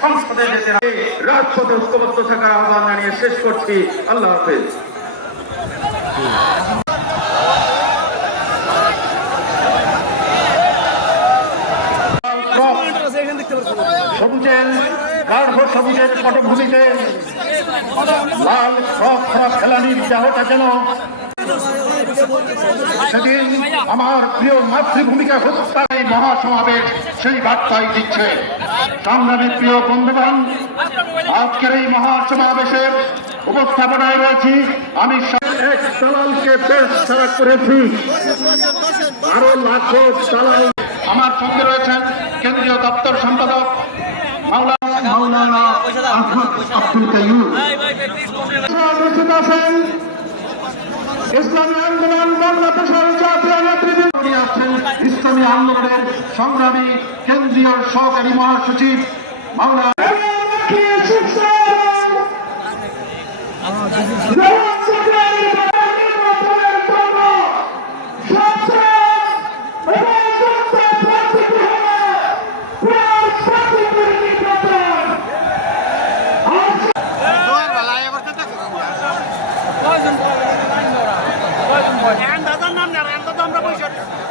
সংসদে যেতে রাজপথে ঐক্যবদ্ধ থাকার আহ্বান জানিয়ে শেষ করছি। আল্লাহ হাফেজ। সবুজের গার্ভ সবুজের পটভূমিতে লাল ফ্রক খেলানির দেহটা যেন সেদিন আমার প্রিয় মাতৃভূমিকা হত্যা এই মহাসমাবেশ সেই বার্তাই দিচ্ছে। সংগ্রামী প্রিয় বন্ধুগণ, আজকের এই মহাসমাবেশের উপস্থাপনায় রয়েছি আমি এক দালালকে বেশ ছাড়া করেছি। আরও লাখো দালাল আমার সঙ্গে রয়েছেন কেন্দ্রীয় দপ্তর সম্পাদক মাওলানা মাওলানা আব্দুল কাইয়ুম। ইসলামী আন্দোলন বাংলাদেশের জাতীয় নেতৃত্বে ইসলামী আন্দোলনের সংগ্রামী কেন্দ্রীয় সহকারী মহাসচিব মাওলানা Bonjour.